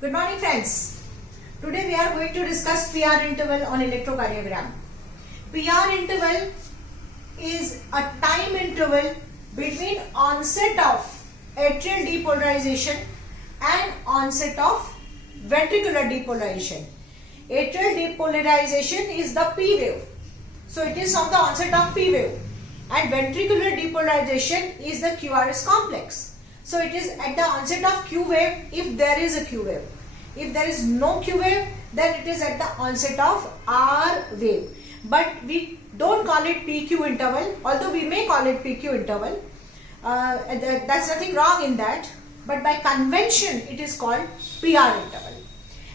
Good morning friends. Today we are going to discuss PR interval on electrocardiogram. PR interval is a time interval between onset of atrial depolarization and onset of ventricular depolarization. Atrial depolarization is the P wave. So it is from the onset of P wave, and ventricular depolarization is the QRS complex. So it is at the onset of Q wave if there is a Q wave. If there is no Q wave, then it is at the onset of R wave. But we don't call it PQ interval, although we may call it PQ interval. That's nothing wrong in that. But by convention, it is called PR interval.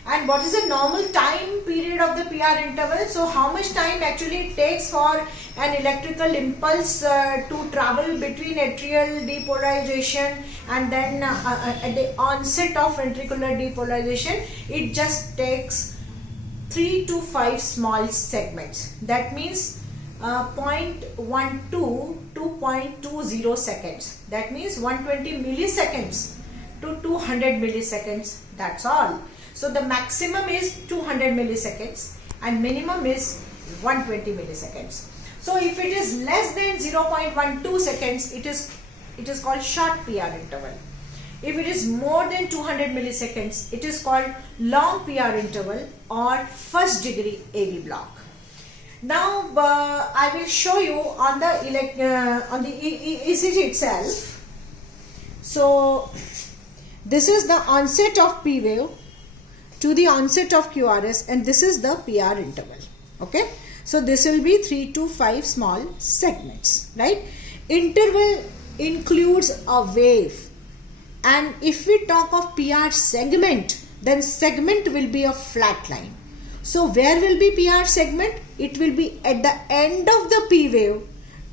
And what is the normal time period of the PR interval? So how much time actually it takes for an electrical impulse to travel between atrial depolarization and then at the onset of ventricular depolarization? It just takes 3 to 5 small segments. That means 0.12 to 0.20 seconds. That means 120 milliseconds to 200 milliseconds. That's all. So the maximum is 200 milliseconds and minimum is 120 milliseconds. So if it is less than 0.12 seconds, it is called short PR interval. If it is more than 200 milliseconds, it is called long PR interval or first degree AV block. Now I will show you on the ECG itself. So this is the onset of P wave to the onset of QRS, and this is the PR interval. Okay, so this will be 3 to 5 small segments, right? Interval includes a wave, and if we talk of PR segment, then segment will be a flat line. So where will be PR segment? It will be at the end of the P wave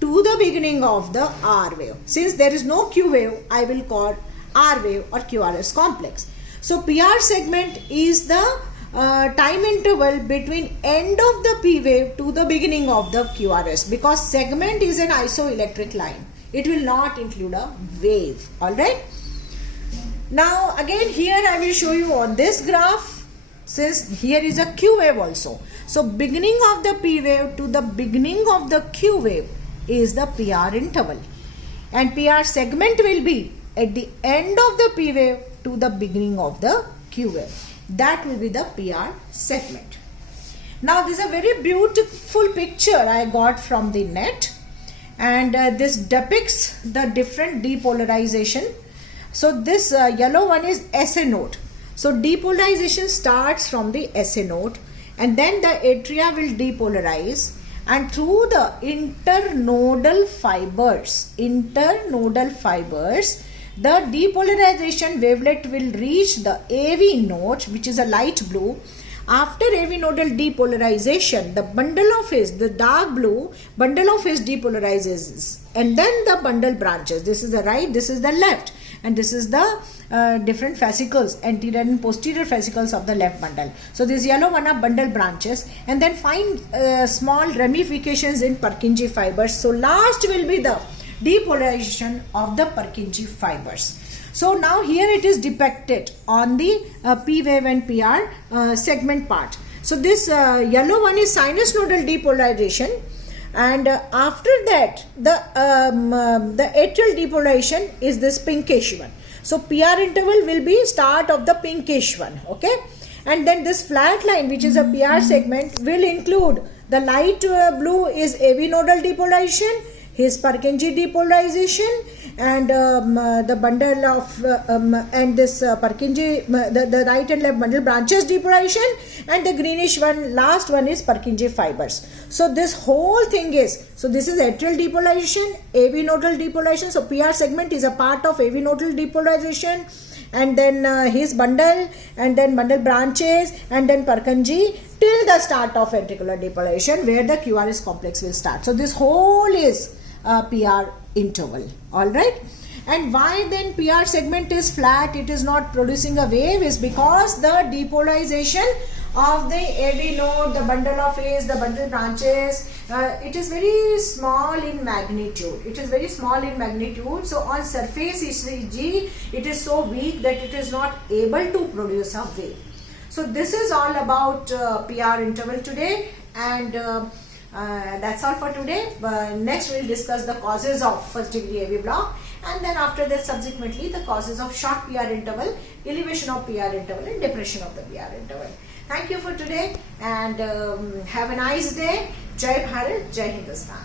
to the beginning of the R wave. Since there is no Q wave, I will call R wave or QRS complex. So PR segment is the time interval between end of the P wave to the beginning of the QRS, because segment is an isoelectric line. It will not include a wave. Alright. Now again here I will show you on this graph, since here is a Q wave also. So beginning of the P wave to the beginning of the Q wave is the PR interval, and PR segment will be at the end of the P wave to the beginning of the Q wave. That will be the PR segment. Now this is a very beautiful picture I got from the net, and this depicts the different depolarization. So this yellow one is SA node. So depolarization starts from the SA node, and then the atria will depolarize, and through the internodal fibers, the depolarization wavelet will reach the AV node, which is a light blue. After AV nodal depolarization, the bundle of phase, the dark blue bundle of phase depolarizes, and then the bundle branches. This is the right, this is the left, and this is the different fascicles, anterior and posterior fascicles of the left bundle. So this yellow one are bundle branches, and then find small ramifications in Purkinje fibers. So last will be the depolarization of the Purkinje fibers. So now here it is depicted on the P wave and PR segment part. So this yellow one is sinus nodal depolarization, and after that the atrial depolarization is this pinkish one. So PR interval will be start of the pinkish one. Okay, and then this flat line, which is a PR segment, will include the light blue is AV nodal depolarization, his Purkinje depolarization, and the bundle of and this Purkinje, the right and left bundle branches depolarization, and the greenish one, last one is Purkinje fibers. So this whole thing is, so this is atrial depolarization, AV nodal depolarization. So PR segment is a part of AV nodal depolarization, and then his bundle, and then bundle branches, and then Purkinje, till the start of ventricular depolarization, where the QRS complex will start. So this whole is PR interval. Alright. And why then PR segment is flat, it is not producing a wave, is because the depolarization of the AV node, the bundle of phase, the bundle branches, it is very small in magnitude. It is very small in magnitude. So on surface ECG, it is so weak that it is not able to produce a wave. So this is all about PR interval today, and that's all for today. Next we will discuss the causes of first degree AV block, and then after that subsequently the causes of short PR interval, elevation of PR interval and depression of the PR interval. Thank you for today, and have a nice day. Jai Bharat, Jai Hindustan.